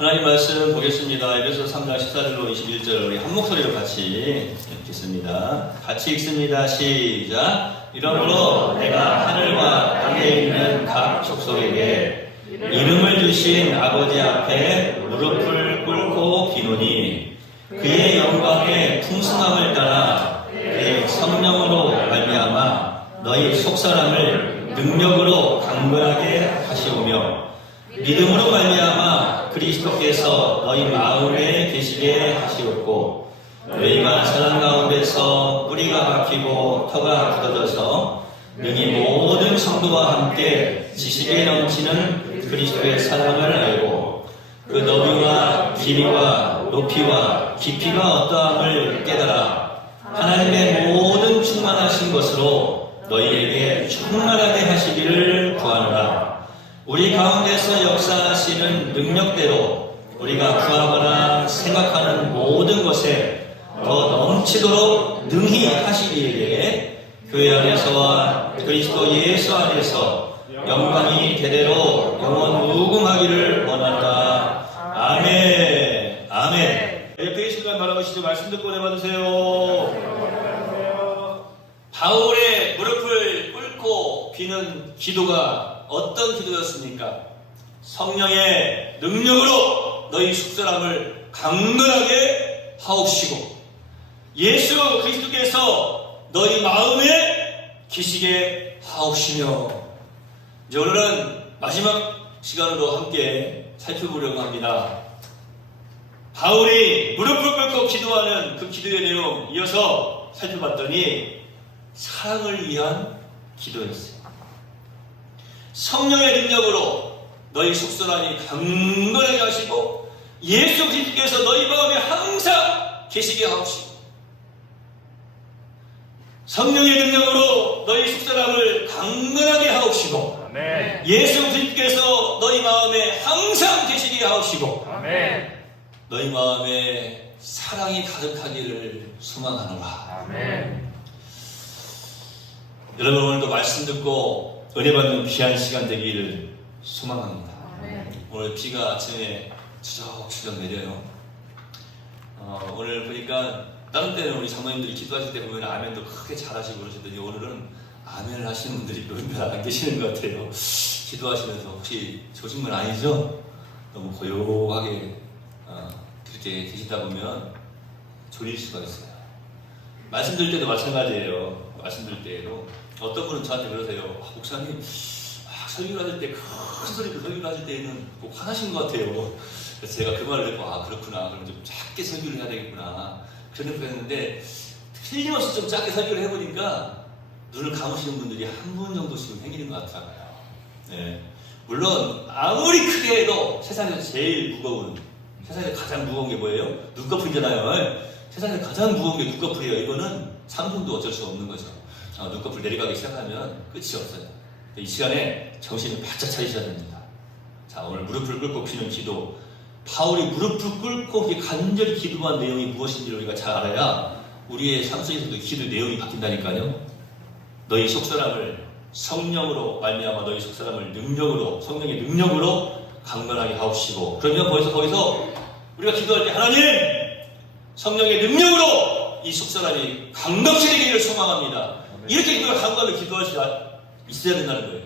하나님 말씀 보겠습니다. 에베소 3장 14절로 21절 우리 한 목소리로 같이 읽겠습니다. 같이 읽습니다. 시작. 이러므로 내가 하늘과 땅에 있는 각 족속에게 이름을 주신 아버지 앞에 무릎을 꿇고 비노니 그의 영광의 풍성함을 따라 그의 성령으로 말미암아 너희 속사람을 능력으로 강건하게 하시오며 믿음으로 말미암아 그리스도께서 너희 마음에 계시게 하시옵고 너희가 사랑 가운데서 뿌리가 박히고 터가 굳어져서 능히 모든 성도와 함께 지식에 넘치는 그리스도의 사랑을 알고 그 너비와 길이와 높이와 깊이가 어떠함을 깨달아 하나님의 모든 충만하신 것으로 너희에게 충만하게 하시기를 구하노라. 우리 가운데서 역사하시는 능력대로 우리가 구하거나 생각하는 모든 것에 더 넘치도록 능히 하시기에 교회 안에서와 그리스도 예수 안에서 영광이 대대로 영원 무궁하기를 원한다. 아멘. 아멘. 옆에 계신 분 바라보시죠. 말씀 듣고 내받으세요. 바울의 무릎을 꿇고 비는 기도가 어떤 기도였습니까? 성령의 능력으로 너희 속사람을 강건하게 하옵시고 예수 그리스도께서 너희 마음에 계시게 하옵시며. 이제 오늘은 마지막 시간으로 함께 살펴보려고 합니다. 바울이 무릎을 꿇고 기도하는 그 기도의 내용 이어서 살펴봤더니 사랑을 위한 기도였어요. 성령의 능력으로 너희 속사람이 강건하게 하시고 예수 그리스도께서 너희 마음에 항상 계시게 하옵시고 성령의 능력으로 너희 속사람을 강건하게 하옵시고 아멘. 예수 그리스도께서 너희 마음에 항상 계시게 하옵시고 아멘. 너희 마음에 사랑이 가득하기를 소망하노라. 아멘. 여러분 오늘도 말씀 듣고 은혜 받는 귀한 시간 되기를 소망합니다. 오늘 비가 아침에 추적추적 내려요. 오늘 보니까 다른 때는 우리 장로님들이 기도하실 때 보면 아멘도 크게 잘하시고 그러시더니 오늘은 아멘을 하시는 분들이 몇몇 안 계시는 것 같아요. 기도하시면서 혹시 조신 분 아니죠? 너무 고요하게 그렇게 계시다 보면 졸릴 수가 있어요. 말씀 들을 때도 마찬가지예요. 말씀 들을 때에도 어떤 분은 저한테 그러세요. 목사님 설교를 하실 때 큰 소리로 설교를 하실 때에는 꼭 화나신 것 같아요. 그래서 제가 그 말을 듣고 그렇구나. 그럼 좀 작게 설교를 해야 되겠구나. 그런 생각을 했는데 틀림없이 좀 작게 설교를 해보니까 눈을 감으시는 분들이 한 분 정도씩은 생기는 것 같아요. 네. 물론 아무리 크게 해도 세상에서 제일 무거운, 세상에서 가장 무거운 게 뭐예요? 눈꺼풀이잖아요. 세상에서 가장 무거운 게 눈꺼풀이에요. 이거는 3분도 어쩔 수 없는 거죠. 눈꺼풀 내려가기 시작하면 끝이 없어요. 이 시간에 정신을 바짝 차리셔야 됩니다. 자, 오늘 무릎을 꿇고 피는 기도. 바울이 무릎을 꿇고 간절히 기도한 내용이 무엇인지를 우리가 잘 알아야 우리의 삶 속에서도 기도 내용이 바뀐다니까요. 너희 속사람을 성령으로 말미암아 너희 속사람을 능력으로, 성령의 능력으로 강건하게 하옵시고. 그러면 거기서 우리가 기도할 때 하나님 성령의 능력으로 이 속사람이 강력히 되기를 소망합니다. 이렇게 우리가 강건하게 기도할 수 있어야 된다는 거예요.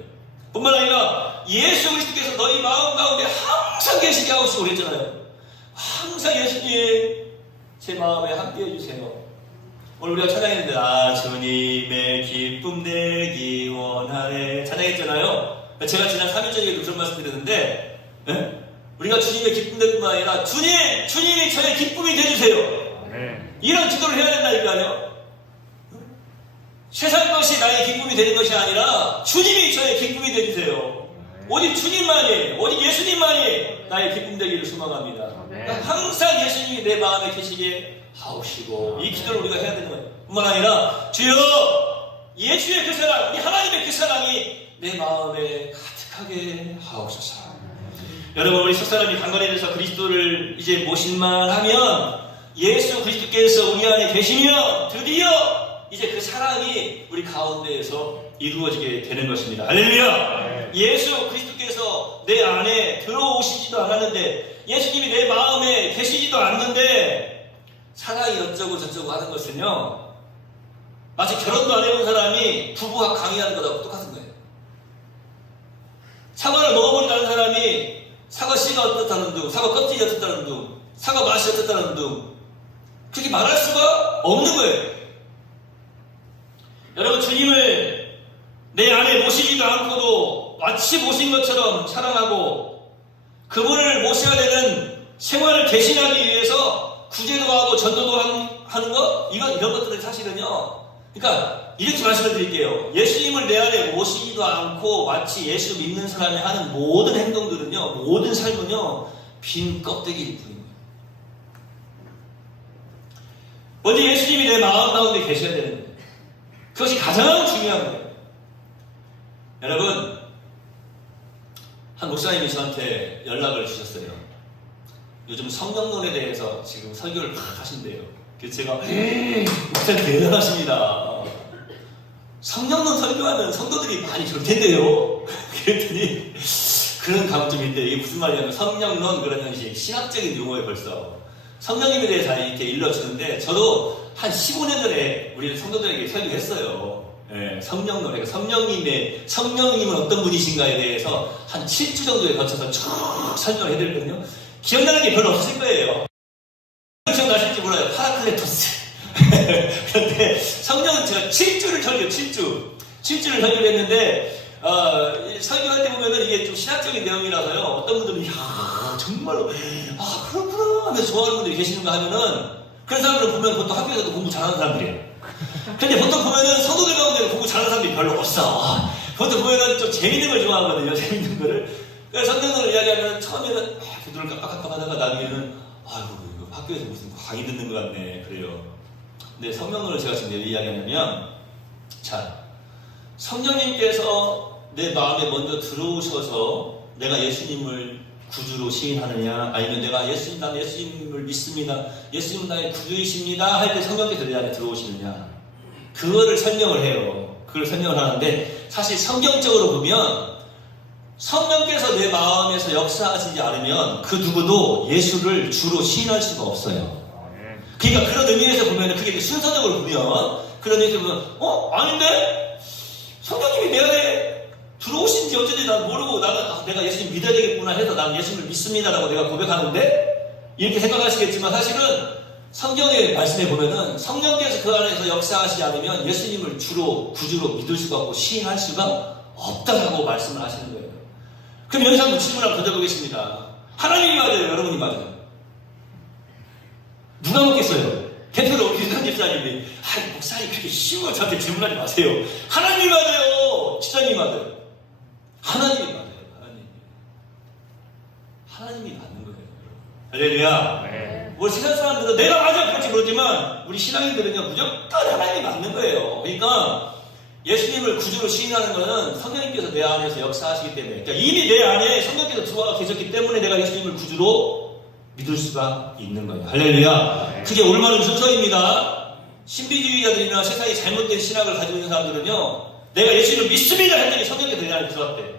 뿐만 아니라 예수 그리스도께서 너희 마음 가운데 항상 계시게 하옵시고 그랬잖아요. 항상 예수님 제 마음에 함께 해주세요. 오늘 우리가 찬양했는데 주님의 기쁨 내기 원하네 찬양했잖아요. 제가 지난 3일전에도 그런 말씀 드렸는데 우리가 주님의 기쁨 될 뿐만 아니라 주님이 저의 기쁨이 되주세요. 이런 기도를 해야 된다니까요. 세상 것이 나의 기쁨이 되는 것이 아니라 주님이 저의 기쁨이 되주세요. 오직 주님만이, 오직 예수님만이 나의 기쁨 되기를 소망합니다. 그러니까 항상 예수님이 내 마음에 계시게 하옵시고 이 기도를 우리가 해야 되는 거예요. 뿐만 아니라 주여 예수의 그 사랑, 우리 하나님의 그 사랑이 내 마음에 가득하게 하옵소서. 여러분 우리 속사람이 강건해져서 그리스도를 이제 모실만 하면 예수 그리스도께서 우리 안에 계시면 드디어 이제 그 사랑이 우리 가운데에서 이루어지게 되는 것입니다. 할렐루야! 예수 그리스도께서 내 안에 들어오시지도 않았는데 예수님이 내 마음에 계시지도 않는데 사랑이 어쩌고 저쩌고 하는 것은요, 마치 결혼도 안 해본 사람이 부부가 강의하는 거하고 똑같은 거예요. 사과를 먹어본 다른 사람이 사과 씨가 어떻다는 둥, 사과 껍질이 어떻다는 둥, 사과 맛이 어떻다는 둥, 그렇게 말할 수가 없는 거예요. 여러분, 주님을 내 안에 모시지도 않고도 마치 모신 것처럼 사랑하고 그분을 모셔야 되는 생활을 대신하기 위해서 구제도 하고 전도도 하는 것, 이런 것들은 사실은요, 그러니까 이렇게 말씀을 드릴게요. 예수님을 내 안에 모시지도 않고 마치 예수 믿는 사람이 하는 모든 행동들은요, 모든 삶은요, 빈 껍데기일 뿐입니다. 먼저 예수님이 내 마음 가운데 계셔야 되는 거예요. 그것이 가장 중요한 거예요. 여러분, 한 목사님이 저한테 연락을 주셨어요. 요즘 성령론에 대해서 지금 설교를 막 하신대요. 그래서 제가 목사님 대단하십니다. 성령론 설교하면 성도들이 많이 좋을 텐데요. 그랬더니 그런 감점이 있대. 이게 무슨 말이냐면 성령론 그러면 이제 신학적인 용어에 벌써 성령님에 대해서 이렇게 일러주는데, 저도 한 15년 전에 우리 성도들에게 설교했어요. 예, 성령론, 성령님은 어떤 분이신가에 대해서 한 7주 정도에 거쳐서 쭉 설명을 해드렸거든요. 기억나는 게 별로 없으실 거예요. 기억나실지 몰라요. 파라클레토스. 그런데 성령은 제가 7주를 설교를 했는데, 설교할 때 보면은 이게 좀 신학적인 내용이라서요. 어떤 분들은, 야, 정말로, 그렇구나 하면서 좋아하는 분들이 계시는가 하면은, 그런 사람들을 보면 보통 학교에서도 공부 잘하는 사람들이에요. 근데 보통 보면은 성도들 가운데는 공부 잘하는 사람들이 별로 없어. 보통 보면은 좀 재밌는 걸 좋아하거든요. 재밌는 거를. 그래서 성경을 이야기하면 처음에는 기도를 깜빡깜빡 하다가 나중에는 아이고 이거 학교에서 무슨 강의 듣는 것 같네 그래요. 근데 성경을 제가 지금 왜 이야기하냐면, 자, 성령님께서 내 마음에 먼저 들어오셔서 내가 예수님을 구주로 시인하느냐, 아니면 내가 난 예수님을 믿습니다, 예수님은 나의 구주이십니다 할 때 성령께서 내 안에 들어오시느냐, 그거를 설명을 해요. 그걸 설명을 하는데, 사실 성경적으로 보면 성령께서 내 마음에서 역사하시지 않으면 그 누구도 예수를 주로 시인할 수가 없어요. 그러니까 그런 의미에서 보면, 그게 순서적으로 보면, 그런 의미에서 보면, 아닌데? 성령님이 내 안에 들어오신지 어쩐지 난 모르고 내가 예수님 믿어야 되겠구나 해서 난 예수님을 믿습니다라고 내가 고백하는데, 이렇게 생각하시겠지만 사실은 성경의 말씀에 보면은 성령께서 그 안에서 역사하시지 않으면 예수님을 주로 구주로 믿을 수가 없고 시인할 수가 없다라고 말씀을 하시는 거예요. 그럼 여기서 한번 질문 한번 던져보겠습니다. 하나님이 맞아요? 여러분이 맞아요? 누가 먹겠어요? 대표로 우리 유산 집사님이, 목사님 그렇게 쉬운 거 저한테 질문하지 마세요. 하나님이 맞아요? 집사님이 맞아요? 하나님이 맞아요. 하나님이 맞는 거예요. 할렐루야. 네. 뭐 세상 사람들은 내가 맞아 그렇지 모르지만 우리 신앙인들은요 무조건 하나님이 맞는 거예요. 그러니까 예수님을 구주로 시인하는 것은 성령님께서 내 안에서 역사하시기 때문에, 그러니까 이미 내 안에 성령께서 들어와 계셨기 때문에 내가 예수님을 구주로 믿을 수가 있는 거예요. 할렐루야. 그게 올바른 순서입니다. 신비주의자들이나 세상에 잘못된 신학을 가지고 있는 사람들은요, 내가 예수님을 믿습니다 했더니 성령께서 내 안에 들어왔대.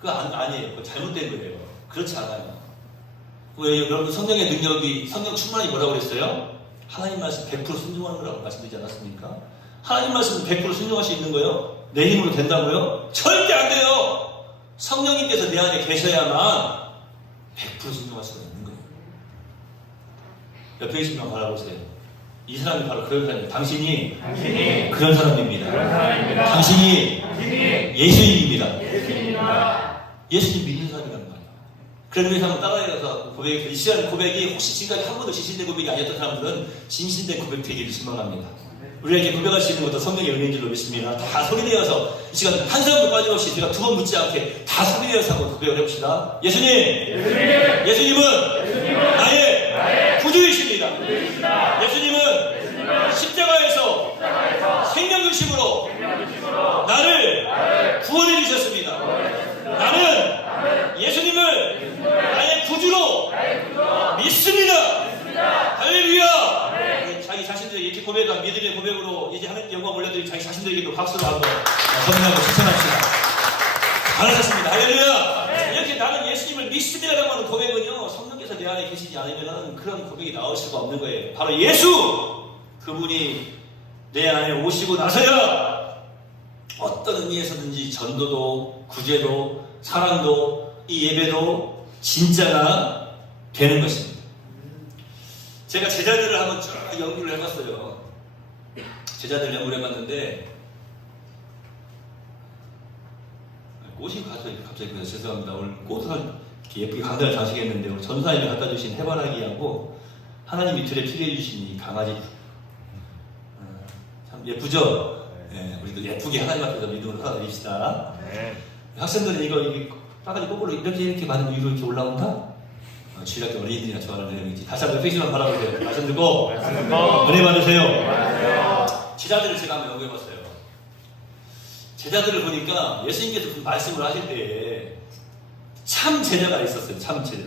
그거 아니에요. 그거 잘못된 거예요. 그렇지 않아요. 왜 여러분, 성령의 능력이, 성령 충만이 뭐라고 그랬어요? 하나님 말씀 100% 순종하는 거라고 말씀드리지 않았습니까? 하나님 말씀 100% 순종할 수 있는 거예요? 내 힘으로 된다고요? 절대 안 돼요. 성령님께서 내 안에 계셔야만 100% 순종할 수가 있는 거예요. 옆에 계신 분 바라보세요. 이 사람이 바로 그런 사람이에요. 당신이 그런 사람입니다. 당신이 예수님입니다. 예수님 믿는 사람이란 말이에요. 그런 의미에서 한번 따라해서 이 시간 고백이 혹시 지금까지 한 번도 진실된 고백이 아니었던 사람들은 진실된 고백 되기를 소망합니다. 우리에게 고백할 수 있는 것도 성령의 은혜인 줄로 믿습니다. 다 소리내어서 이 시간 한 사람도 빠짐없이 제가 두 번 묻지 않게 다 소리내어서 한번 고백을 해봅시다. 예수님은 나의 구주이십니다. 예수님은 십자가에서 생명 중심으로 나를 구원해 주셨습니다. 나는 예수님을 나의 구주로 믿습니다. 할렐루야. 자기 자신들에게 이렇게 고백한 믿음의 고백으로 이제 하나님께 영광 올려드리고 자기 자신들에게도 박수를 한번 선물하고 추천합시다. 잘하셨습니다. 할렐루야. 이렇게 나는 예수님을 믿습니다라고 하는 고백은요, 성령께서 내 안에 계시지 않으면 그런 고백이 나올 수가 없는 거예요. 바로 예수! 그분이 내 안에 오시고 나서야 어떤 의미에서든지 전도도, 구제도, 사랑도, 이 예배도 진짜가 되는 것입니다. 제가 제자들을 한번 쭉 연구를 해봤어요. 제자들 연구를 해봤는데, 꽃이 갑자기 그래서 죄송합니다. 오늘 꽃을 이렇게 예쁘게 강단을 다시겠는데, 오늘 전사님이 갖다 주신 해바라기하고 하나님이 들에 필요해 주신 이 강아지, 참 예쁘죠? 네, 우리도 예쁘게 하나님 앞에서 믿음을 받아드립시다. 네. 학생들은 이거 바가지 거꾸로 이렇게 많은 위로 이렇게 올라온다? 주일학교 어린이들이나 좋아하는 내용이지. 다시 한번 페이지만 바라보세요. 말씀 듣고 은혜 받으세요. 제자들을 제가 한번 연구해봤어요. 제자들을 보니까 예수님께서 그 말씀을 하실 때에 참 제자가 있었어요. 참 제자.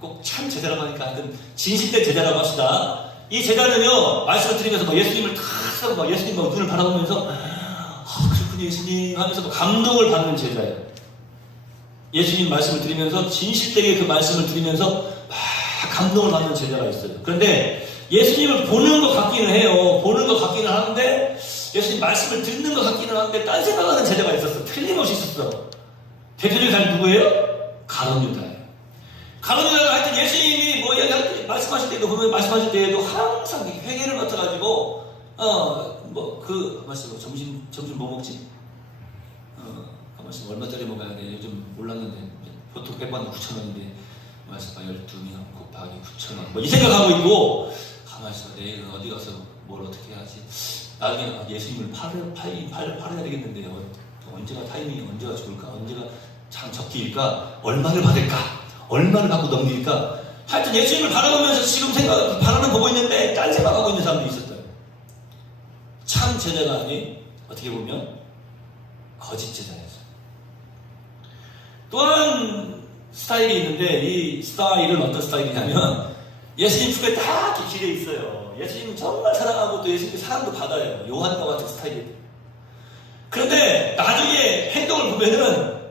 꼭 참 제자라고 하니까 하여튼 진실된 제자라고 합시다. 이 제자는요, 말씀을 드리면서 막 예수님을 탁 하고 막 예수님 막 눈을 바라보면서 그렇군요 예수님 하면서 막 감동을 받는 제자예요. 예수님 말씀을 드리면서 진실되게 그 말씀을 드리면서 막 감동을 받는 제자가 있어요. 그런데 예수님을 보는 것 같기는 해요. 보는 것 같기는 하는데 예수님 말씀을 듣는 것 같기는 한데 딴 생각하는 제자가 있었어. 틀림없이 있었어. 대표적인 사람이 누구예요? 가룟 유다예요. 가룟 유다가 하여튼 예수님이 뭐 이야기할 때 말씀하실 때도 보면 말씀하실 때에도 항상 회개를 맡아가지고 말씀 점심 뭐 먹지? 말씀 얼마짜리 먹어야 돼? 요즘 몰랐는데 보통 100만 9,000원인데 말씀 12명 곱하기 9,000원 뭐 이 생각하고 있고 가만히 있어. 내일은 어디 가서 뭘 어떻게 해야지? 나중에 예수님을 팔아야 되겠는데 언제가 타이밍이 언제가 좋을까? 언제가 참 적기일까? 얼마를 받을까? 얼마를 받고 넘길까? 하여튼 예수님을 바라보면서 지금 바라는 보고 있는데 딴 생각하고 있는 사람도 있었어요. 참 제자가 아닌 어떻게 보면 거짓 제자였어요. 또 다른 스타일이 있는데 이 스타일은 어떤 스타일이냐면 예수님 품에 딱 이렇게 기대 있어요. 예수님은 정말 사랑하고 또 예수님의 사랑도 받아요. 요한과 같은 스타일이에요. 그런데 나중에 행동을 보면은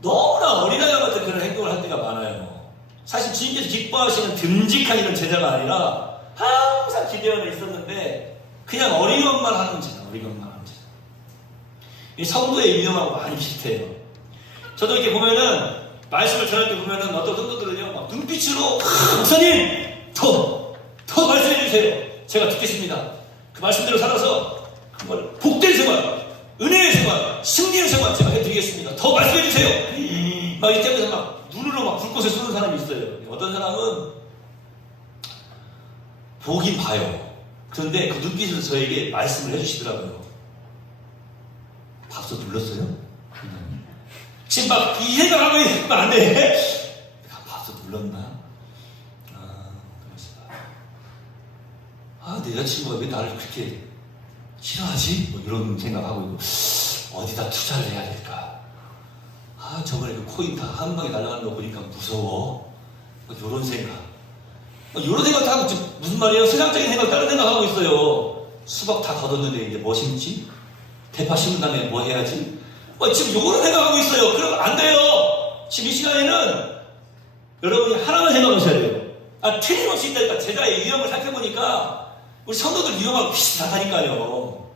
너무나 어린아이와 같은 그런 행동을 할 때가 많아요. 사실 주님께서 기뻐하시는 듬직한 이런 제자가 아니라 항상 기대 안에 있었는데 그냥 어린것만 하는 제자, 어린것만 하는 제자. 이 성도의 유형하고 많이 비슷해요. 저도 이렇게 보면은 말씀을 전할 때 보면은 어떤 성도들은요 막 눈빛으로 목사님 더 말씀해 주세요. 제가 듣겠습니다. 그 말씀대로 살아서 정말 복된 생활, 은혜의 생활, 승리의 생활 제가 해드리겠습니다. 더 말씀해 주세요. 막 이때면서 막 눈으로 막 불꽃을 쏘는 사람이 있어요. 어떤 사람은 보긴 봐요. 그런데 그 눈빛에서 저에게 말씀을 해주시더라고요. 박수 눌렀어요? 지금 막 이 생각하고 있으면 안 돼. 내가 박수 눌렀나? 내 여자친구가 왜 나를 그렇게 싫어하지? 뭐 이런 생각하고 있고, 어디다 투자를 해야 될까? 저번에 그 코인 다 한 방에 날아가는 거 보니까 무서워. 이런 생각. 이런 생각도 하고, 무슨 말이에요? 세상적인 생각, 다른 생각하고 있어요. 수박 다 걷었는데 이제 뭐 심지? 대파 심은 다음에 뭐 해야지? 지금 요거는 생각하고 있어요. 그러면 안 돼요. 지금 이 시간에는 여러분이 하나만 생각하셔야 돼요. 틀림없이 있다니까. 제자의 유형을 살펴보니까 우리 성도들 유형하고 비슷하다니까요.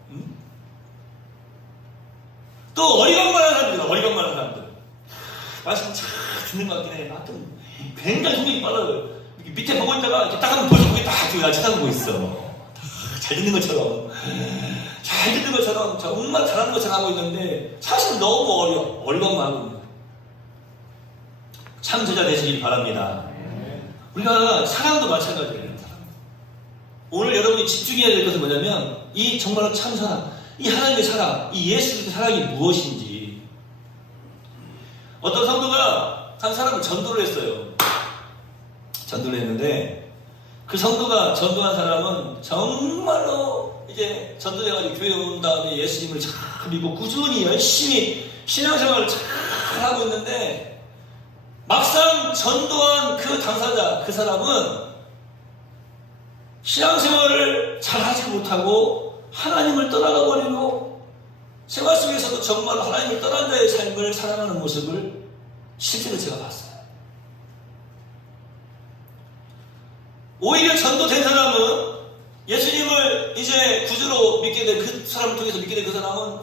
또 어리광만한 사람들이다. 어리광만한 사람들. 말씀 잘 듣는 것 같긴 해. 하여튼 굉장히 성격이 빨라요. 밑에 보고 있다가 이렇게 딱 하면 벌써 거기 딱 쳐다보고 있어. 잘 듣는 것처럼. 잘 듣는 것처럼 정말 잘하는 것처럼 하고 있는데 사실 너무 어리광만 하고 있는. 참 제자 되시길 바랍니다. 우리가 사랑도 마찬가지예요. 오늘 여러분이 집중해야 될 것은 뭐냐면 이 정말로 참 사랑, 이 하나님의 사랑, 이 예수 그리스도의 사랑이 무엇인지. 어떤 성도가 한 사람을 전도를 했어요. 전도를 했는데 그 성도가 전도한 사람은 정말로 이제 전도해가지고 교회 온 다음에 예수님을 잘 믿고 꾸준히 열심히 신앙생활을 잘 하고 있는데 막상 전도한 그 당사자, 그 사람은 신앙생활을 잘 하지 못하고 하나님을 떠나가 버리고 생활 속에서도 정말 하나님을 떠난 자의 삶을 살아가는 모습을 실제로 제가 봤어요. 오히려 전도된 사람은 예수님을 이제 구주로 믿게 된 그 사람을 통해서 믿게 된 그 사람은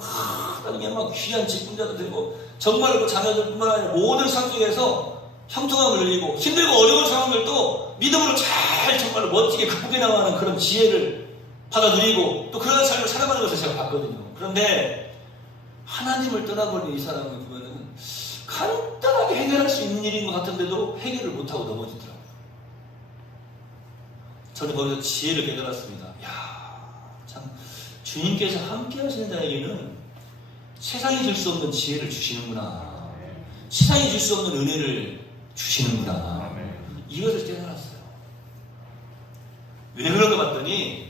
나중에 막 귀한 직분자도 되고 정말 그 자녀들뿐만 아니라 모든 삶 속에서 형통함을 누리고 힘들고 어려운 상황들도 믿음으로 잘 정말 멋지게 극복해 나가는 그런 지혜를 받아 누리고 또 그런 삶을 살아가는 것을 제가 봤거든요. 그런데 하나님을 떠나버린 이 사람을 보면은 간단하게 해결할 수 있는 일인 것 같은데도 해결을 못하고 넘어지더라고요. 저는 거기서 지혜를 깨달았습니다. 참 주님께서 함께 하시는 자에게는 세상이 줄 수 없는 지혜를 주시는구나. 세상이 줄 수 없는 은혜를 주시는구나. 이것을 깨달았어요. 왜 그런가 봤더니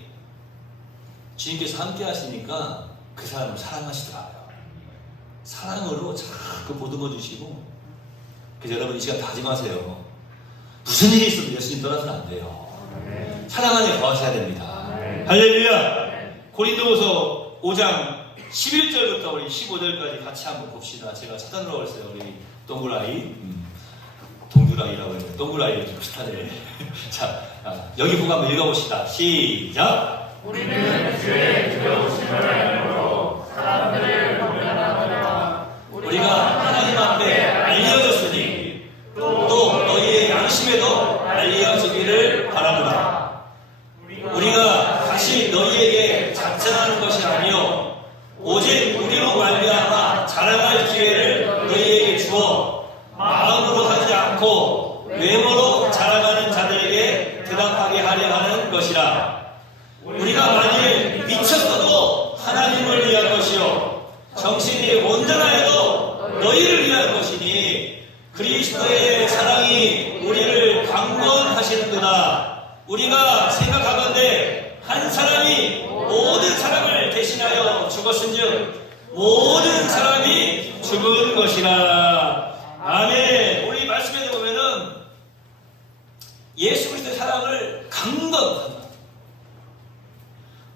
주님께서 함께 하시니까 그 사람을 사랑하시더라고요. 사랑으로 자꾸 보듬어 주시고. 그래서 여러분 이 시간 다짐하세요. 무슨 일이 있어도 예수님 떠나서는 안 돼요. 사랑 안에 거하셔야 됩니다. 할렐루야. 고린도후서 5장 11절부터 우리 15절까지 같이 한번 봅시다. 제가 찾아놓으라고 했어요. 우리 동그라이. 동그라이라고 해요. 동그라이 좀 비슷하네. 자, 여기 보고 한번 읽어봅시다. 시작. 우리는 주의 두려우심을 알므로 사람들을 모면하거나 우리가 하나님 앞에 알려졌으니 또 너희의 양심에도 알려지기를 바라노라. 우리가 다시 너희에게 작정하는 것이 아니요 오직 우리로 말미암아 자랑할 기회를 너희에게 주어 마음으로 하지 않고 외모로 자랑하는 자들에게 대답하게 하려 하는 것이라. 우리가 만일 미쳤어도 하나님을 위한 것이요 정신이 온전하여도 너희를 위한 것이니 그리스도의 사랑이 우리를 강권하시는구나. 우리가 생각하건대 한 사람이 모든 사람을 대신하여 죽었은즉 모든 사람이 죽은 것이라. 아멘. 우리 말씀에 보면은 예수 그리스도의 사랑을 강건하다.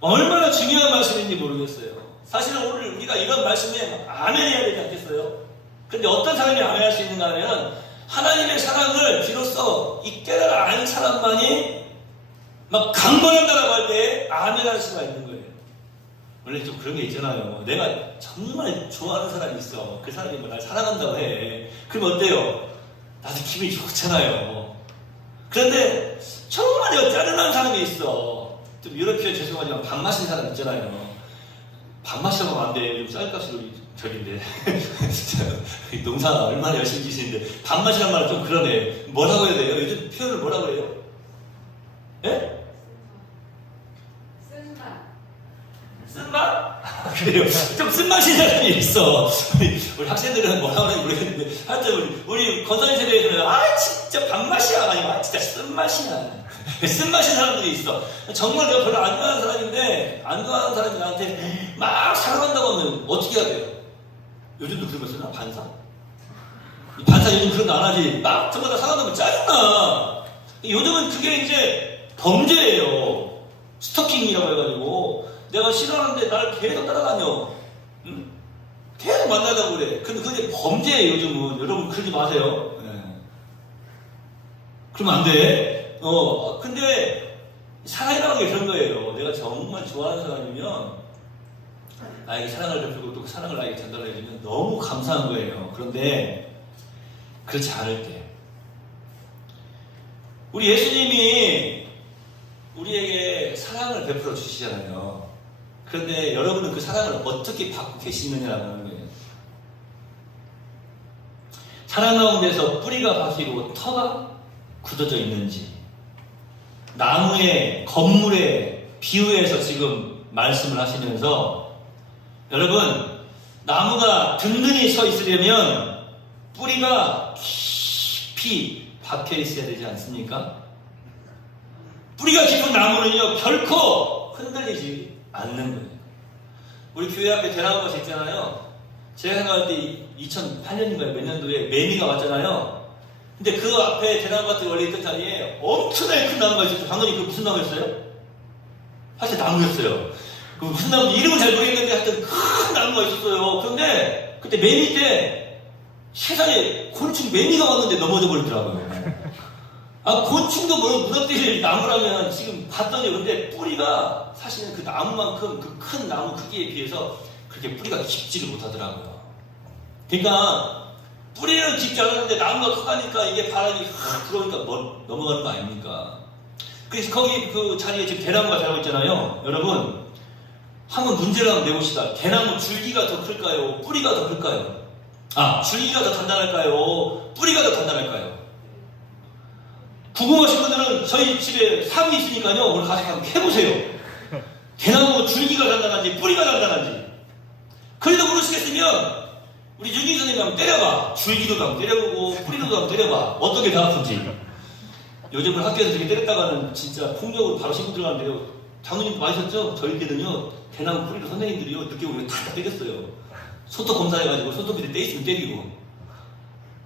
얼마나 중요한 말씀인지 모르겠어요. 사실은 오늘 우리가 이런 말씀에 아멘 해야 되지 않겠어요? 그런데 어떤 사람이 아멘 할 수 있는가 하면 하나님의 사랑을 비로소 이 깨달아 아는 사람만이 막 강건한다라고 할 때 아멘 할 수가 있는 거예요. 원래 좀 그런 게 있잖아요. 내가 정말 좋아하는 사람이 있어. 그 사람이 날 사랑한다고 해. 그럼 어때요? 나도 기분이 좋잖아요. 그런데 정말 짜증나는 사람이 있어. 좀 이런 표현 죄송하지만 밥 마신 사람 있잖아요. 밥 마시라고 하면 안 돼. 요즘 쌀값이 저긴데. 진짜 농사 얼마나 열심히 지시는데 밥 마시란 말은 좀 그러네. 뭐라고 해야 돼요? 요즘 표현을 뭐라고 해요? 예? 쓴맛? 그래요. 좀 쓴맛인 사람이 있어. 우리 학생들은 뭐라고 하는지 모르겠는데 하여튼 우리 건설인 세대에서는 진짜 밥맛이야 아니면 진짜 쓴맛이야. 쓴맛인 사람들이 있어. 정말 내가 별로 안 좋아하는 사람인데 안 좋아하는 사람이 나한테 막 사랑한다고 하면 어떻게 해야 돼요? 요즘도 그런 거 쓰나? 반사? 반사 요즘 그런 거 안 하지. 막 전부 다 사랑한다면 짜증나. 요즘은 그게 이제 범죄예요. 스토킹이라고 해가지고 내가 싫어하는데 날 계속 따라다녀. 응? 계속 만나자고 그래. 근데 그게 범죄예요 요즘은. 여러분 그러지 마세요. 네. 그러면 안 돼. 근데 사랑이라는 게 그런 거예요. 내가 정말 좋아하는 사람이면 나에게 사랑을 베풀고 또 그 사랑을 나에게 전달해주면 너무 감사한 거예요. 그런데 그렇지 않을 때 우리 예수님이 우리에게 사랑을 베풀어 주시잖아요. 그런데 여러분은 그 사랑을 어떻게 받고 계시느냐라고 하는 거예요. 사랑 가운데서 뿌리가 박히고 터가 굳어져 있는지, 나무의 건물의 비유에서 지금 말씀을 하시면서 여러분 나무가 든든히 서 있으려면 뿌리가 깊이 박혀 있어야 되지 않습니까? 뿌리가 깊은 나무는요 결코 흔들리지 않는 거예요. 우리 교회 앞에 대나무가 있잖아요. 제가 생각할 때 2008년인가요? 몇 년도에 매미가 왔잖아요. 근데 그 앞에 대나무밭이 원래 있던 자리에 엄청나게 큰 나무가 있었죠. 방금 그 무슨 나무였어요? 사실 나무였어요. 그 무슨 나무 이름은 잘 모르겠는데 하여튼 큰 나무가 있었어요. 그런데 그때 매미 때 세상에 곤충 매미가 왔는데 넘어져 버리더라고요. 곤충도 무너뜨릴 나무라면 지금 봤더니 근데 뿌리가 사실은 그 나무만큼 그 큰 나무 크기에 비해서 그렇게 뿌리가 깊지를 못하더라고요. 그러니까 뿌리는 깊지 않았는데 나무가 크다니까 이게 바람이 확 들어오니까 넘어가는 거 아닙니까? 그래서 거기 그 자리에 지금 대나무가 자라고 있잖아요. 여러분, 한번 문제를 한번 내봅시다. 대나무 줄기가 더 클까요? 뿌리가 더 클까요? 줄기가 더 단단할까요? 뿌리가 더 단단할까요? 궁금하신 분들은 저희 집에 삽이 있으니까요. 오늘 가서 한번 해보세요. 대나무 줄기가 단단한지 뿌리가 단단한지. 그래도 모르시겠으면 우리 윤희 선생님 한번 때려봐. 줄기도 한번 때려보고 뿌리도 한번 때려봐. 어떻게 더 아픈지. 요즘은 학교에서 이렇게 때렸다가는 진짜 폭력으로 바로 신고 들어가는데요. 장로님 봐주셨죠? 저희 때는요. 대나무 뿌리로 선생님들이요. 늦게 오면 다 때렸어요. 손톱 검사해가지고 손톱 밑에 떼있으면 때리고.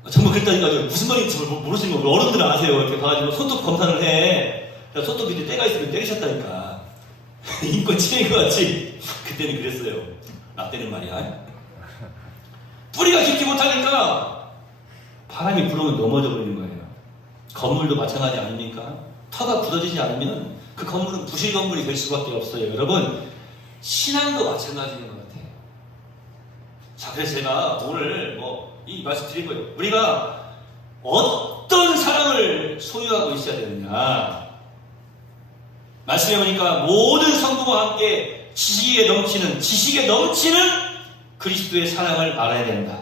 정말 그랬다니까요. 무슨 말인지 모르시는 거 어른들은 아세요. 이렇게 봐가지고 손톱 검사를 해. 손톱 밑에 때가 있으면 때리셨다니까. 인권 침해인 것 같지? 그때는 그랬어요. 나 때는 말이야. 뿌리가 깊지 못하니까 바람이 불어오면 넘어져 버리는 거예요. 건물도 마찬가지 아닙니까? 터가 굳어지지 않으면 그 건물은 부실 건물이 될 수밖에 없어요. 여러분, 신앙도 마찬가지인 것 같아요. 자, 그래서 제가 오늘 이 말씀 드린 거예요. 우리가 어떤 사랑을 소유하고 있어야 되느냐. 말씀해 보니까 모든 성도와 함께 지식에 넘치는 그리스도의 사랑을 알아야 된다.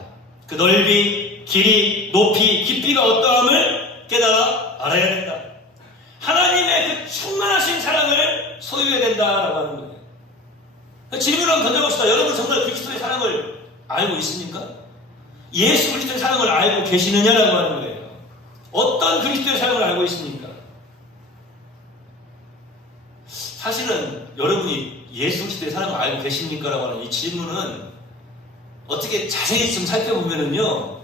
그 넓이, 길이, 높이, 깊이가 어떠함을 깨달아 알아야 된다. 하나님의 그 충만하신 사랑을 소유해야 된다라고 하는 거예요. 질문을 한번 던져봅시다. 여러분 정말 그리스도의 사랑을 알고 있습니까? 예수 그리스도의 사랑을 알고 계시느냐라고 하는 거예요. 어떤 그리스도의 사랑을 알고 있습니까? 사실은 여러분이 예수 그리스도의 사랑을 알고 계십니까? 라고 하는 이 질문은 어떻게 자세히 좀 살펴보면은요,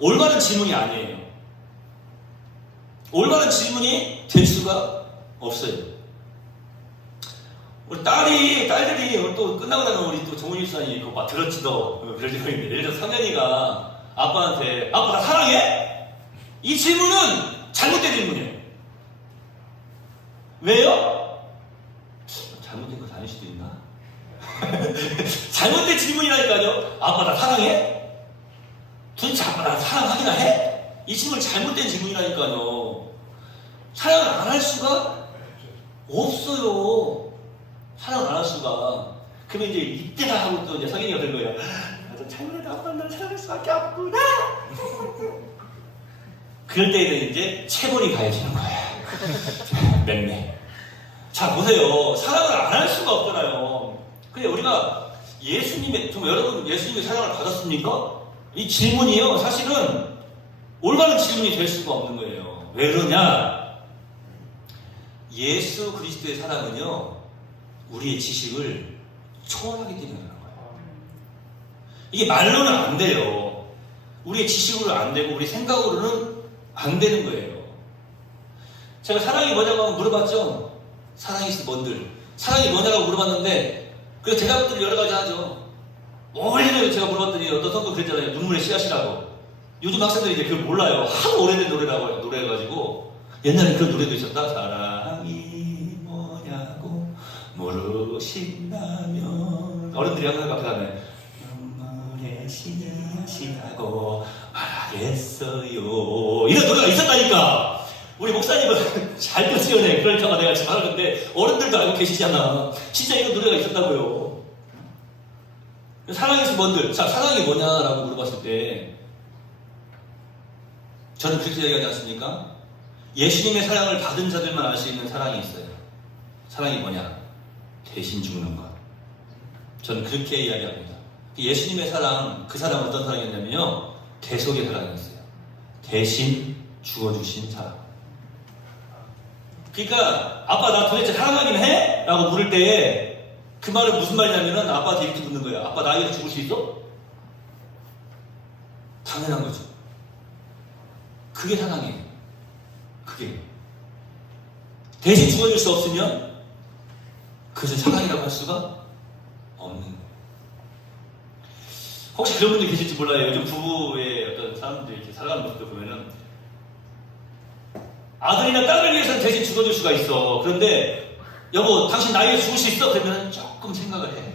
올바른 질문이 아니에요. 올바른 질문이 될 수가 없어요. 우리 딸들이 또 끝나고 나면 우리 또 정훈이 수사님 그거 막 들었지 너. 그럴 때 예를 들어 성현이가 아빠한테 아빠 나 사랑해? 이 질문은 잘못된 질문이에요. 왜요? 잘못된 거 아닐 수도 있나? 잘못된 질문이라니까요. 아빠 나 사랑해? 도대체 아빠 나 사랑하기나 해? 이 질문 잘못된 질문이라니까요. 사랑을 안 할 수가 없어요. 사랑을 안 할 수가. 그러면 이제 이때다 하고 또 이제 성인이가 된 거예요. 나도 잘못해도 아빠 날 사랑할 수밖에 없구나. 그럴 때에는 이제 체벌이 가해지는 거예요. 맹매. 자 보세요. 사랑을 안 할 수가 없잖아요. 근데 우리가 여러분 예수님의 사랑을 받았습니까? 이 질문이요. 사실은 올바른 질문이 될 수가 없는 거예요. 왜 그러냐? 예수 그리스도의 사랑은요. 우리의 지식을 초월하기 때문에 그런 거예요. 이게 말로는 안 돼요. 우리의 지식으로 안 되고 우리 생각으로는 안 되는 거예요. 제가 사랑이 뭐냐고 물어봤죠. 사랑이 뭔들? 사랑이 뭐냐고 물어봤는데 그 대답들이 여러 가지 하죠. 오래전에 제가 물어봤더니 어떤 성도 그랬잖아요. 눈물의 씨앗이라고. 요즘 학생들이 이제 그걸 몰라요. 하도 오래된 노래해가지고 옛날에 그런 노래도 있었다. 사랑이 뭐냐고 모르신다면 어른들이 항상 앞에 가면 눈물의 씨앗이라고 말하겠어요. 이런 노래가 있었다니까. 우리 목사님은 잘 듣지요네. 그러니까 내가 잘 알았는데 어른들도 알고 계시잖아. 진짜 이런 노래가 있었다고요. 사랑에서 뭔들? 자, 사랑이 뭐냐라고 물어봤을 때 저는 그렇게 얘기하지 않습니까? 예수님의 사랑을 받은 자들만 알 수 있는 사랑이 있어요. 사랑이 뭐냐? 대신 죽는 것. 저는 그렇게 이야기합니다. 예수님의 사랑, 그 사랑은 어떤 사랑이었냐면요. 대속의 사랑이었어요. 대신 죽어주신 사랑. 그러니까 아빠 나 도대체 사랑하긴 해? 라고 물을 때에 그 말은 무슨 말이냐면은 아빠한테 이렇게 묻는 거예요. 아빠 나 이래서 죽을 수 있어? 당연한 거죠. 그게 사랑이에요. 그게 대신 죽어줄 수 없으면 그것을 사랑이라고 할 수가 없는 거예요. 혹시 그런 분들 계실지 몰라요. 요즘 부부의 어떤 사람들이 이렇게 살아가는 모습도 보면은 아들이나 딸을 위해서는 대신 죽어줄 수가 있어. 그런데 여보 당신 나에게 죽을 수 있어? 그러면 조금 생각을 해.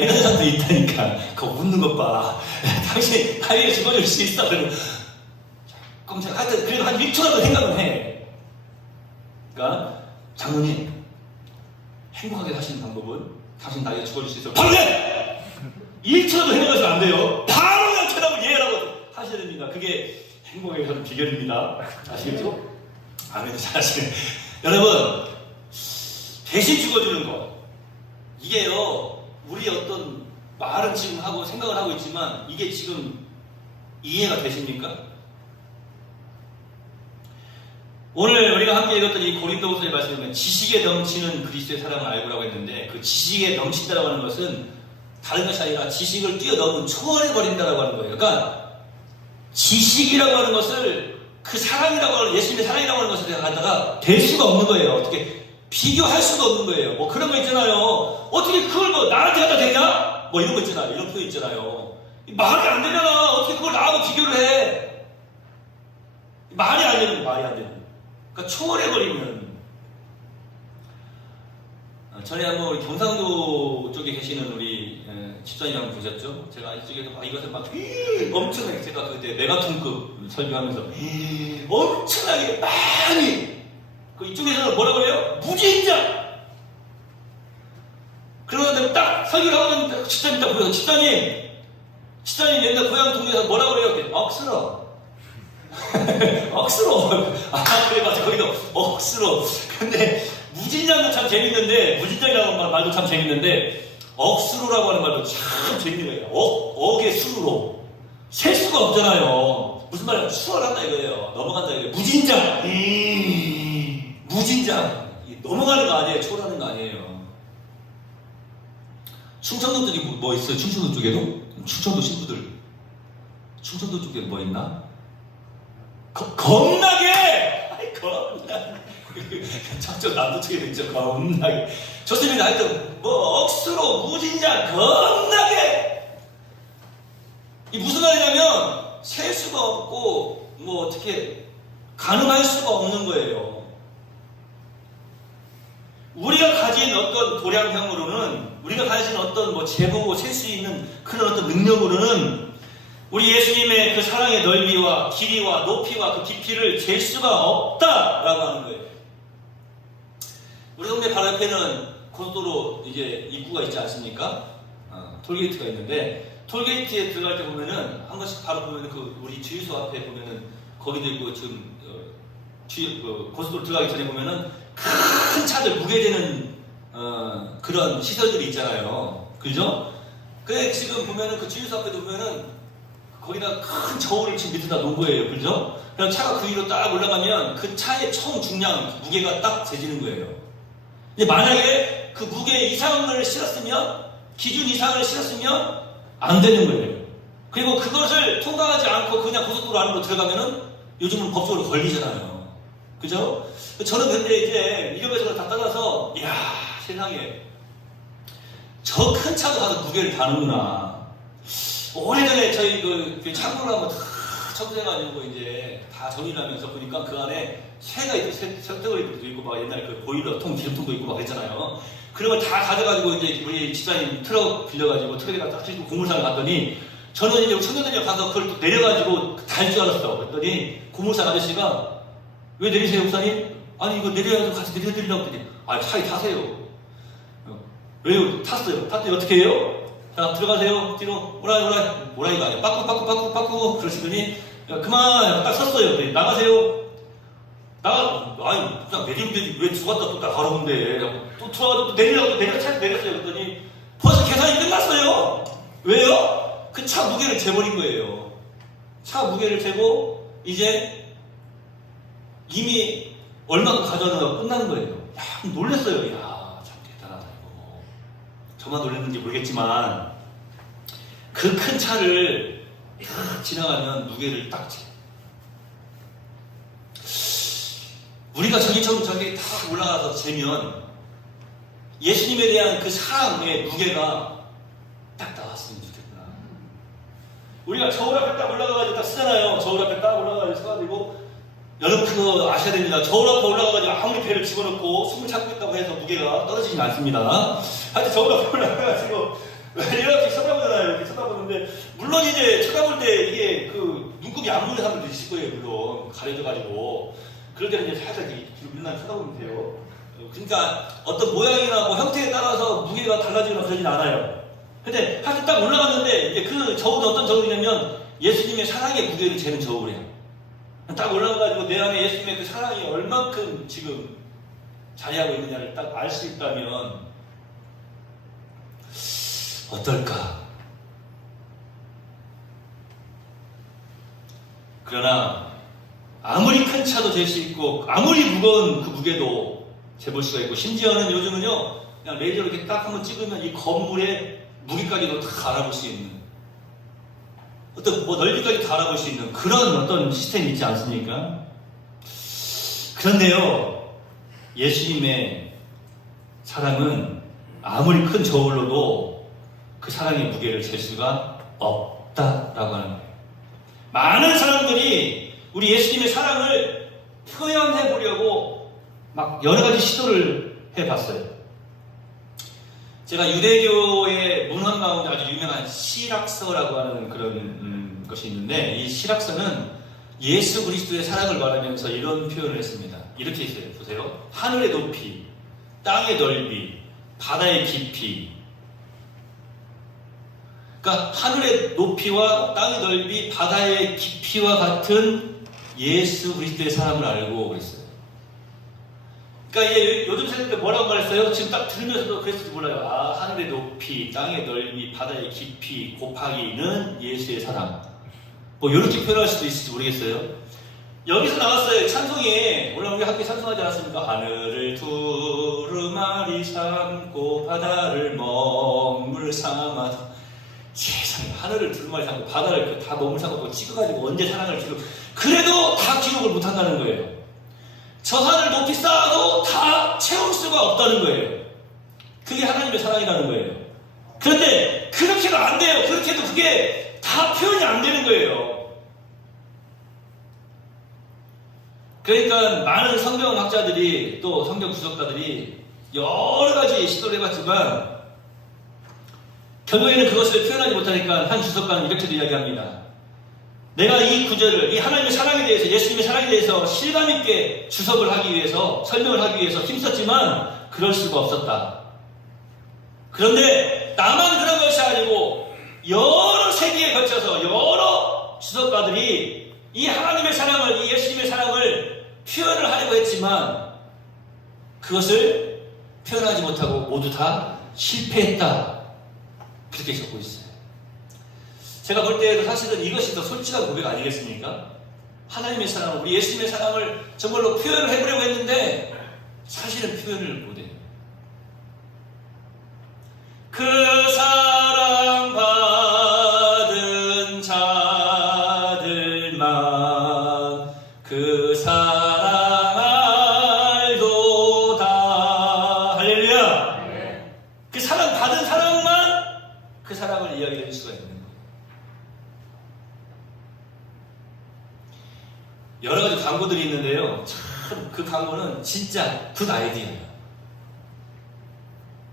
이런 사람도 있다니까. 그거 웃는 것 봐. 당신 나에게 죽어줄 수 있어? 그러면 조금 하여튼 그래도 한 1초라도 생각을 해. 그러니까 장로님 행복하게 사시는 방법은 당신 나에게 죽어줄 수 있어. 바로 해! 1초라도 생각하시면 안 돼요. 바로 그냥 쳐다보고 예라고 하셔야 됩니다. 그게 행복하게 사는 비결입니다. 아시겠죠? 아멘. 잘하시네. 여러분, 대신 죽어주는 거. 이게요, 우리 어떤 말은 지금 하고 생각을 하고 있지만, 이게 지금 이해가 되십니까? 오늘 우리가 함께 읽었던 이 고린도후서의 말씀에 보면 지식에 넘치는 그리스도의 사랑을 알고라고 했는데, 그 지식에 넘친다라고 하는 것은 다른 것이 아니라 지식을 뛰어넘은 초월해버린다라고 하는 거예요. 그러니까 지식이라고 하는 것을 그 사랑이라고 하는 예수님의 사랑이라고 하는 것을 갖다가 될 수가 없는 거예요. 어떻게 비교할 수가 없는 거예요. 뭐 그런 거 있잖아요. 어떻게 그걸 뭐 나한테 갖다 되냐? 뭐 이런 거 있잖아요. 이런 표현 있잖아요. 말이 안 되잖아. 어떻게 그걸 나하고 비교를 해? 말이 안 되는 거, 말이 안 되는 거. 그러니까 초월해버리면. 전에 한번 우리 경상도 쪽에 계시는 우리 집사님 한번 보셨죠? 제가 이쪽에서 이것을 막 엄청나게 제가 그때 메가톤급 설교하면서 엄청나게 많이 그 이쪽에서는 뭐라고 그래요? 무진장! 그러는데 딱 설교를 하면 집사님 딱 보여요. 집사님 옛날 고향 동네에서 뭐라고 그래요? 억스러. 억스러. 아, 그래, 맞아. 거기도 억스러. 근데 무진장도 참 재밌는데, 무진장이라고 하는 말도 참 재밌는데, 억수로라고 하는 말도 참 재밌는 거예요. 억의 수로. 셀 수가 없잖아요. 무슨 말이야? 수월한다 이거예요. 넘어간다 이거예요. 무진장! 무진장! 넘어가는 거 아니에요. 초월하는 거 아니에요. 충청도 쪽에 뭐 있어요? 충청도 쪽에도? 충청도 신부들. 충청도 쪽에 뭐 있나? 겁나게! 아이, 겁나게. 저쪽 남도 쪽에도 있죠. 겁나게. 좋습니다. 하여튼 뭐 억수로 무진장 겁나게. 이 무슨 말이냐면 셀 수가 없고 뭐 어떻게 가늠할 수가 없는 거예요. 우리가 가진 어떤 도량형으로는 우리가 가진 어떤 뭐 재보고 셀 수 있는 그런 어떤 능력으로는 우리 예수님의 그 사랑의 넓이와 길이와 높이와 그 깊이를 잴 수가 없다라고 하는 거예요. 우리 동네 바로 옆에는 고속도로 이제 입구가 있지 않습니까? 톨게이트가 있는데 톨게이트에 들어갈 때 보면은 한 번씩 바로 보면은 그 우리 주유소 앞에 보면은 거기도 있고 지금 고속도로 들어가기 전에 보면은 큰 차들 무게되는 그런 시설들이 있잖아요. 그죠? 그래 지금 보면은 그 주유소 앞에 보면은 거기다 큰 저울을 지금 밑에다 놓은 거예요. 그죠? 그럼 차가 그 위로 딱 올라가면 그 차의 총 중량 무게가 딱 재지는 거예요. 근데 만약에 그 무게 이상을 실었으면 기준 이상을 실었으면 안 되는 거예요. 그리고 그것을 통과하지 않고 그냥 고속도로 안으로 들어가면은 요즘은 법적으로 걸리잖아요. 그죠? 저는 근데 이제 이런 것을 다 따라서 이야 세상에 저 큰 차도 가서 무게를 다는구나. 오래전에 저희 그 창고를 한번 다 청소해가지고 이제 다 정리를 하면서 보니까 그 안에 새가 있고 새덩어리도 있고 막 옛날 그 보일러 통 기름통도 있고 막 그랬잖아요. 그런 걸 다 가져가지고 이제 우리 집사님 트럭 빌려가지고 트럭에다 딱 싣고 고물상을 갔더니 저는 이제 청년들이 가서 그걸 또 내려가지고 달 줄 알았어. 그랬더니 고물상 아저씨가 왜 내리세요, 목사님? 아니 이거 내려가지고 같이 내려드리려고 했더니 아 차에 타세요. 왜요? 탔어요. 탔더니 어떻게 해요? 자 들어가세요. 뒤로 오라이가 아니야. 빠꾸 그러시더니 야, 그만 딱 섰어요. 나가세요. 아니 그냥 내리면 되지 왜 죽었다 또 나가라는데 또 들어가서 또 내리려고 차에서 내렸어요. 그랬더니 벌써 계산이 끝났어요. 왜요? 그 차 무게를 재버린 거예요. 차 무게를 재고 이제 이미 얼마큼 가져가는 끝나는 거예요. 야 놀랬어요. 야 참 대단하다 이거. 저만 놀랬는지 모르겠지만 그 큰 차를 딱 지나가면 무게를 딱 재. 우리가 저기 탁 올라가서 재면 예수님에 대한 그 사랑의 무게가 딱 나왔으면 좋겠구나. 우리가 저울 앞에 딱 올라가가지고 딱 쓰잖아요. 저울 앞에 딱 올라가가지고 서가지고 여러분 그거 아셔야 됩니다. 저울 앞에 올라가가지고 아무리 배를 집어넣고 숨을 참고 있다고 해서 무게가 떨어지진 않습니다. 하여튼 저울 앞에 올라가가지고 이렇게 쳐다보잖아요. 이렇게 쳐다보는데 물론 이제 쳐다볼 때 이게 그 눈곱이 안 보는 사람들도 있을 거예요. 물론 가려져가지고 그럴 때는 이제 살짝 이렇게 뒤로 밀면 쳐다보면 돼요. 그러니까 어떤 모양이나 뭐 형태에 따라서 무게가 달라지거나 그러진 않아요. 근데 하여튼 딱 올라갔는데 이제 그 저울은 어떤 저울이냐면 예수님의 사랑의 무게를 재는 저울이에요. 딱 올라가가지고 내 안에 예수님의 그 사랑이 얼만큼 지금 자리하고 있느냐를 딱 알 수 있다면 어떨까? 그러나 아무리 큰 차도 될 수 있고 아무리 무거운 그 무게도 재볼 수가 있고 심지어는 요즘은요 그냥 레이저로 이렇게 딱 한번 찍으면 이 건물의 무게까지도 다 알아볼 수 있는 어떤 뭐 넓이까지 다 알아볼 수 있는 그런 어떤 시스템이 있지 않습니까? 그런데요 예수님의 사랑은 아무리 큰 저울로도 그 사랑의 무게를 잴 수가 없다라고 하는 거예요. 많은 사람들이 우리 예수님의 사랑을 표현해 보려고 막 여러 가지 시도를 해봤어요. 제가 유대교의 문헌 가운데 아주 유명한 시락서라고 하는 그런 것이 있는데 이 시락서는 예수 그리스도의 사랑을 말하면서 이런 표현을 했습니다. 이렇게 있어요. 보세요. 하늘의 높이, 땅의 넓이, 바다의 깊이. 그러니까 하늘의 높이와 땅의 넓이, 바다의 깊이와 같은 예수 그리스도의 사랑을 알고 그랬어요. 그러니까 이제 요즘 세대들 뭐라고 말했어요? 지금 딱 들으면서도 그랬을지 몰라요. 아, 하늘의 높이, 땅의 넓이, 바다의 깊이 곱하기는 예수의 사랑. 뭐 이렇게 표현할 수도 있을지 모르겠어요. 여기서 나왔어요. 찬송에 오늘 우리 함께 찬송하지 않았습니까? 하늘을 두루마리 삼고 바다를 먹물 삼아. 세상에 하늘을 두루마리 삼고 바다를 다 먹물 삼고 찍어가지고 언제 사랑을 기록 그래도 다 기록을 못한다는 거예요. 저 하늘 높이 쌓아도 다 채울 수가 없다는 거예요. 그게 하나님의 사랑이라는 거예요. 그런데 그렇게도 안 돼요. 그렇게 해도 그게 다 표현이 안 되는 거예요. 그러니까 많은 성경학자들이 또 성경 주석가들이 여러 가지 시도를 해봤지만 결국에는 그것을 표현하지 못하니까 한 주석가는 이렇게도 이야기합니다. 내가 이 구절을, 이 하나님의 사랑에 대해서, 예수님의 사랑에 대해서 실감있게 주석을 하기 위해서, 설명을 하기 위해서 힘썼지만, 그럴 수가 없었다. 그런데, 나만 그런 것이 아니고, 여러 세기에 걸쳐서, 여러 주석가들이 이 하나님의 사랑을, 이 예수님의 사랑을 표현을 하려고 했지만, 그것을 표현하지 못하고 모두 다 실패했다. 그렇게 적고 있어요. 제가 볼 때에도 사실은 이것이 더 솔직한 고백 아니겠습니까? 하나님의 사랑, 우리 예수님의 사랑을 정말로 표현을 해보려고 했는데 사실은 표현을 못해요. 그 사랑 받은 자들만 그 사랑 알도다. 할렐루야. 그 사랑 받은 사람만 그 사랑을 이야기할 수가 있는 거예요. 여러 가지 광고들이 있는데요. 참 그 광고는 진짜 굿 아이디어예요.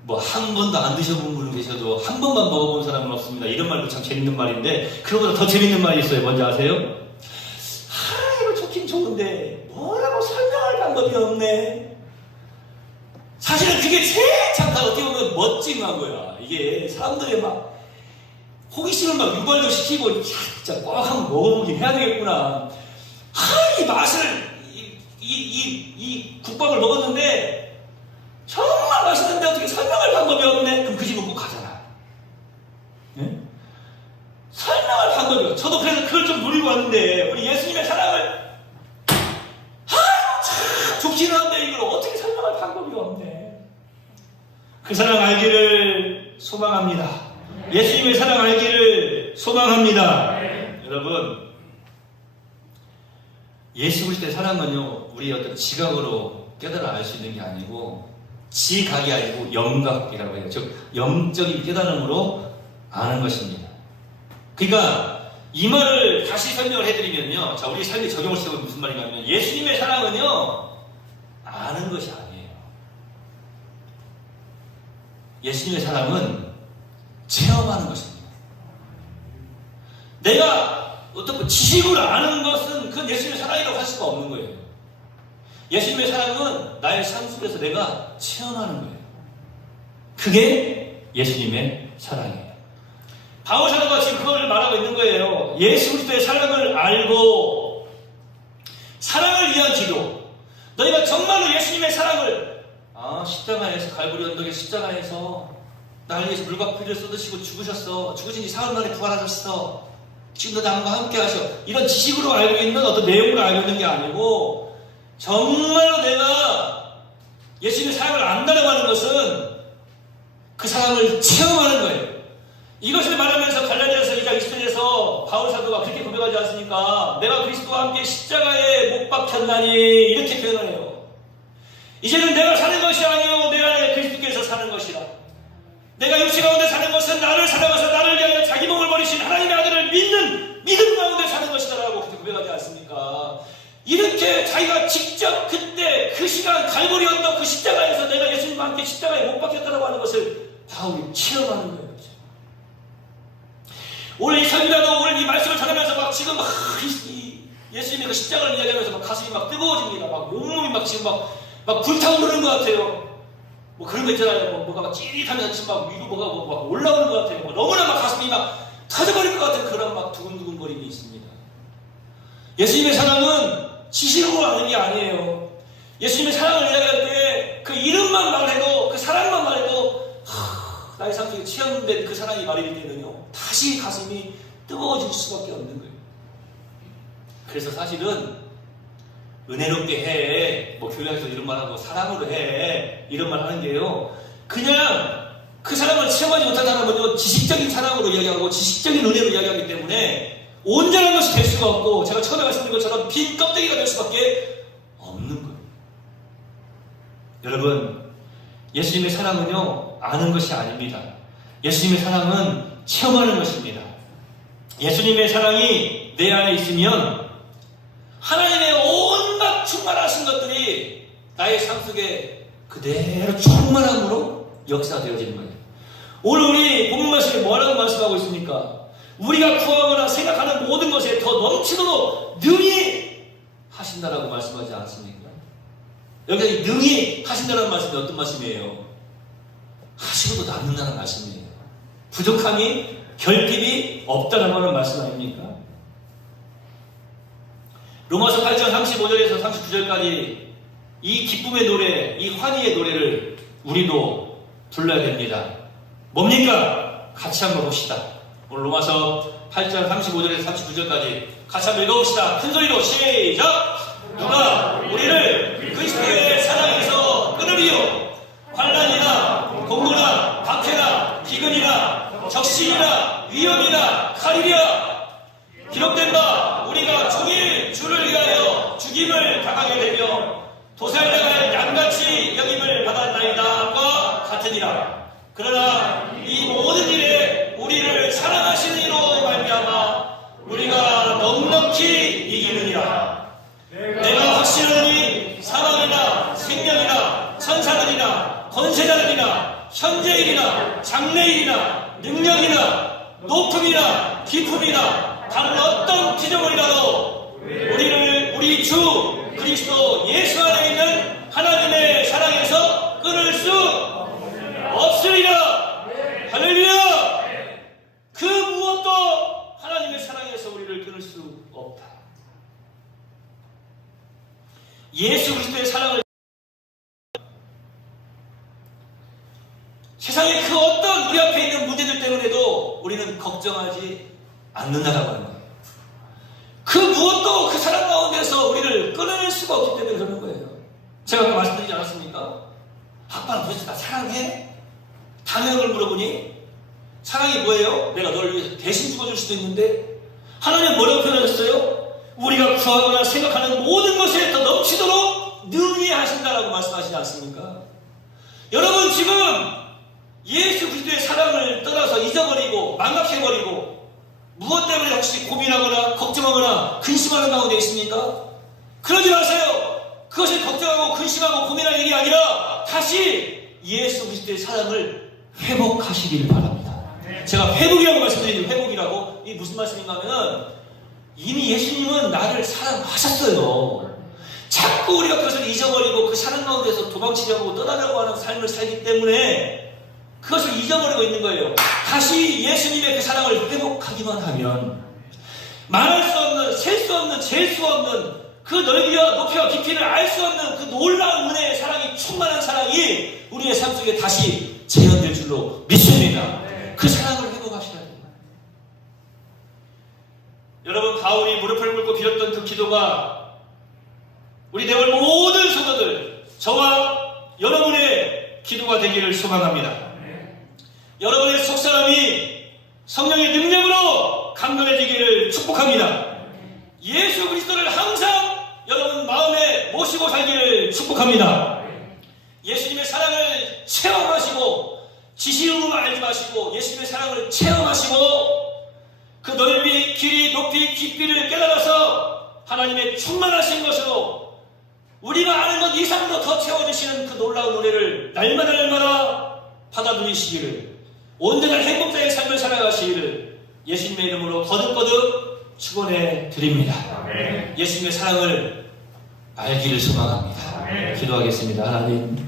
뭐 한 번도 안 드셔본 분은 계셔도 한 번만 먹어본 사람은 없습니다. 이런 말도 참 재밌는 말인데 그거보다 더 재밌는 말이 있어요. 뭔지 아세요? 이거 좋긴 좋은데 뭐라고 설명할 방법이 없네. 사실은 그게 제일 참 어떻게 보면 멋진 광고야. 이게 사람들의 막 호기심을 막 유발도 시키고 진짜 꼭 한번 먹어보긴 해야 되겠구나. 이 맛을 이 국밥을 먹었는데 정말 맛있는데 어떻게 설명할 방법이 없네. 그럼 그 집은 꼭 가잖아. 네? 설명할 방법이 없어. 저도 그래서 그걸 좀 누리고 왔는데 우리 예수님의 사랑을 참 좋긴 한데 이걸 어떻게 설명할 방법이 없네. 그 사랑 알기를 소망합니다. 예수님의 사랑 알기를 소망합니다. 여러분, 예수 그리스도의 사랑은요, 우리 어떤 지각으로 깨달아 알 수 있는 게 아니고, 지각이 아니고 영각이라고 해요. 즉, 영적인 깨달음으로 아는 것입니다. 그러니까, 이 말을 다시 설명을 해드리면요. 자, 우리 삶에 적용을 시켜보면 무슨 말인가면 예수님의 사랑은요, 아는 것이 아니에요. 예수님의 사랑은 체험하는 것입니다. 내가 어떤 지식으로 아는 것은 그건 예수님의 사랑이라고 할 수가 없는 거예요. 예수님의 사랑은 나의 삶 속에서 내가 체험하는 거예요. 그게 예수님의 사랑이에요. 바울 사도가 지금 그걸 말하고 있는 거예요. 예수 그리스도의 사랑을 알고 사랑을 위한 기도. 너희가 정말로 예수님의 사랑을 십자가에서 갈보리 언덕의 십자가에서 나를 위해서 물과 피를 쏟으시고 죽으셨어. 죽으신 지 사흘 만에 부활하셨어. 지금도 나와 함께 하셔. 이런 지식으로 알고 있는 어떤 내용으로 알고 있는 게 아니고 정말로 내가 예수님의 사랑을 안다고 하는 것은 그 사랑을 체험하는 거예요. 이것을 말하면서 갈라디아서 2장 20절에서 바울 사도가 그렇게 고백하지 않습니까? 내가 그리스도와 함께 십자가에 못 박혔나니 이렇게 표현해요. 이제는 내가 사는 것이 아니요 내 안에 그리스도께서 사는 것이라. 내가 육체 가운데 사는 것은 나를 사랑하사 나를 위하여 자기 몸을 버리신 하나님의 아들을 믿는 믿음 가운데 사는 것이다라고 그렇게 고백하지 않습니까? 이렇게 자기가 직접 그때 그 시간 갈보리 언덕 그 십자가에서 내가 예수님과 함께 십자가에 못 박혔다라고 하는 것을 바울이 체험하는 거예요. 오늘 이 설교자도 오늘 이 말씀을 전하면서 막 지금 예수님의 그 십자가를 이야기하면서 막 가슴이 막 뜨거워집니다. 막 온몸이 막 지금 막 불타오르는 것 같아요. 뭐 그런 거 있잖아요. 뭐가 막 찌릿하면서 지금 막 위로 뭐가 막 올라오는 것 같아요. 뭐 너무나 막 가슴이 막 터져버릴 것 같은 그런 막 두근두근거림이 있습니다. 예수님의 사랑은 지식으로 아는 게 아니에요. 예수님의 사랑을 이야기할 때 그 이름만 말해도 그 사랑만 말해도 나의 삶 속에 체험된 그 사랑이 말이 되면요 다시 가슴이 뜨거워질 수밖에 없는 거예요. 그래서 사실은 은혜롭게 해, 뭐 교회에서 이런 말하고 사랑으로 해 이런 말 하는 게요 그냥 그 사랑을 체험하지 못한 사람은요 지식적인 사랑으로 이야기하고 지식적인 은혜로 이야기하기 때문에 온전한 것이 될 수가 없고 제가 처음에 말씀드린 것처럼 빈 껍데기가 될 수밖에 없는 거예요. 여러분 예수님의 사랑은요 아는 것이 아닙니다. 예수님의 사랑은 체험하는 것입니다. 예수님의 사랑이 내 안에 있으면 하나님의 온갖 충만하신 것들이 나의 삶 속에 그대로 충만함으로 역사되어지는 거예요. 오늘 우리 본문 말씀에 뭐라고 말씀하고 있습니까? 우리가 구하거나 생각하는 모든 것에 더 넘치도록 능히 하신다라고 말씀하지 않습니까? 여기서 능히 하신다는 말씀이 어떤 말씀이에요? 하시고도 남는다는 말씀이에요. 부족함이 결핍이 없다라고 하는 말씀 아닙니까? 로마서 8장 35절에서 39절까지 이 기쁨의 노래, 이 환희의 노래를 우리도 불러야 됩니다. 뭡니까? 같이 한번 봅시다. 오늘 로마서 8장 35절에서 39절까지 같이 한번 읽어봅시다. 큰 소리로 시작! 누가 우리를 그리스도의 사랑에서 끊으리요? 환난이나 공고나 박해나 기근이나 적신이나 위험이나 칼이랴 기록된 바 우리가 종일 주를 위하여 죽임을 당하게 되며 도살당할 양같이 여김을 받았나이다와 같으니라. 그러나 이 모든 일에 우리를 사랑하신 이로 말미암아 우리가 넉넉히 이기느니라. 내가 확신하노니 사망이나 생명이나 천사들이나 권세자들이나 현재일이나 장래일이나 능력이나 높음이나 깊음이나 다른 어떤 기적을이라도 우리 주 그리스도 예수 안에 있는 하나님의 사랑에서 끊을 수 없으리라. 할렐루야. 그 무엇도 하나님의 사랑에서 우리를 끊을 수 없다. 예수 그리스도의 사랑을 세상의 그 어떤 우리 앞에 있는 문제들 때문에도 우리는 걱정하지 않는다라고 하는 거예요. 그 무엇도 그 사랑 가운데서 우리를 끊을 수가 없기 때문에 그러는 거예요. 제가 아까 말씀드리지 않았습니까? 아빠는 도대체 나 사랑해? 당연한 걸 물어보니 사랑이 뭐예요? 내가 너를 위해서 대신 죽어줄 수도 있는데 하나님은 뭐라고 표현하셨어요? 우리가 구하거나 생각하는 모든 것에 더 넘치도록 능히 하신다라고 말씀하시지 않습니까? 여러분 지금 예수 그리스도의 사랑을 떠나서 잊어버리고 망각해버리고 무엇 때문에 혹시 고민하거나 걱정하거나 근심하는 가운데 있습니까? 그러지 마세요. 그것이 걱정하고 근심하고 고민할 일이 아니라 다시 예수 그리스도의 사랑을 회복하시길 바랍니다. 제가 회복이라고 말씀드리는 회복이라고 이게 무슨 말씀인가 하면은 이미 예수님은 나를 사랑하셨어요. 자꾸 우리가 그것을 잊어버리고 그 사랑 가운데서 도망치려고 떠나려고 하는 삶을 살기 때문에 그것을 잊어버리고 있는 거예요. 다시 예수님의 그 사랑을 회복하기만 하면 말할 수 없는, 셀 수 없는, 잴 수 없는 그 넓이와 높이와 깊이를 알 수 없는 그 놀라운 은혜의 사랑이 충만한 사랑이 우리의 삶 속에 다시 재현될 줄로 믿습니다. 그 사랑을 회복하셔야 돼요. 여러분, 바울이 무릎을 꿇고 빌었던 그 기도가 우리 내월 모든 성도들, 저와 여러분의 기도가 되기를 소망합니다. 여러분의 속사람이 성령의 능력으로 강건해지기를 축복합니다. 예수 그리스도를 항상 여러분 마음에 모시고 살기를 축복합니다. 예수님의 사랑을 체험하시고 지식으로 알지 마시고 예수님의 사랑을 체험하시고 그 넓이, 길이, 높이, 깊이를 깨달아서 하나님의 충만하신 것으로 우리가 아는 것 이상으로 더 채워주시는 그 놀라운 은혜를 날마다 받아들이시기를 온전한 행복자의 삶을 살아가시기를 예수님의 이름으로 거듭거듭 축원해 드립니다. 예수님의 사랑을 알기를 소망합니다. 기도하겠습니다. 하나님,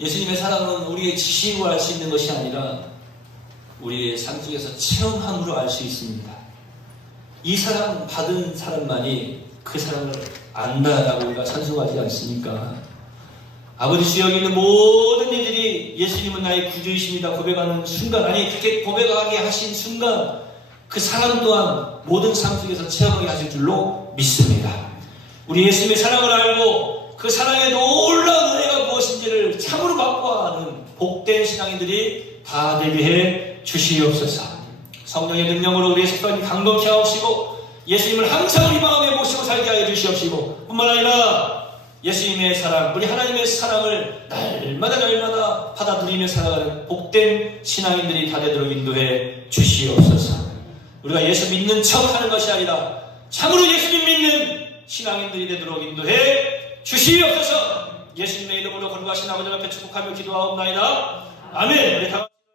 예수님의 사랑은 우리의 지식으로 알 수 있는 것이 아니라 우리의 삶 속에서 체험함으로 알 수 있습니다. 이 사랑 받은 사람만이 그 사랑을 안다라고 우리가 찬송하지 않습니까? 아버지 주여, 여기 있는 모든 이들이 예수님은 나의 구주이십니다 고백하는 순간, 아니 그렇게 고백하게 하신 순간 그 사랑 또한 모든 삶 속에서 체험하게 하실 줄로 믿습니다. 우리 예수님의 사랑을 알고 그 사랑의 놀라운 은혜가 무엇인지를 참으로 맛보아하는 복된 신앙인들이 다 되게 해 주시옵소서. 성령의 능력으로 우리의 속성이 강건케 하옵시고 예수님을 항상 우리 마음에 모시고 살게 하여 주시옵시고 뿐만 아니라 예수님의 사랑, 우리 하나님의 사랑을 날마다 받아들이며 살아가는 복된 신앙인들이 다 되도록 인도해 주시옵소서. 우리가 예수 믿는 척하는 것이 아니라 참으로 예수님 믿는 신앙인들이 되도록 인도해 주시옵소서. 예수님의 이름으로 거룩하신 아버지 앞에 축복하며 기도하옵나이다. 아멘. 우리 다